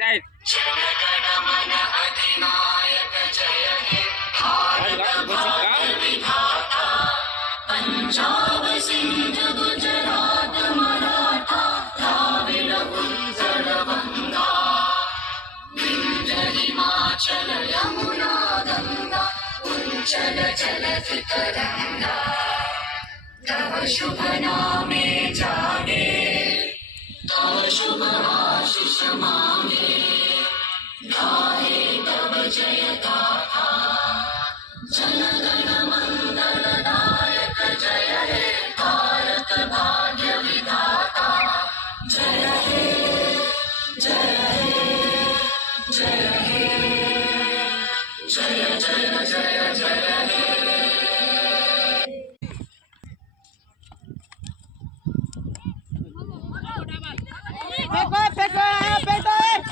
side Punjab Sindh Gujarat Maratha Dravid Utkal बंगा विंध्य हिमाचल यमुना गंगा उच्चल जलधि तरंगा तव शुभ नामे जागे तव शुभ आशीष मांगे गाहे तव जय गाथा जन गण मंगल दायक जय हे भारत भाग्य विधाता जय हे जय हे जय हे जय जय जय जय हे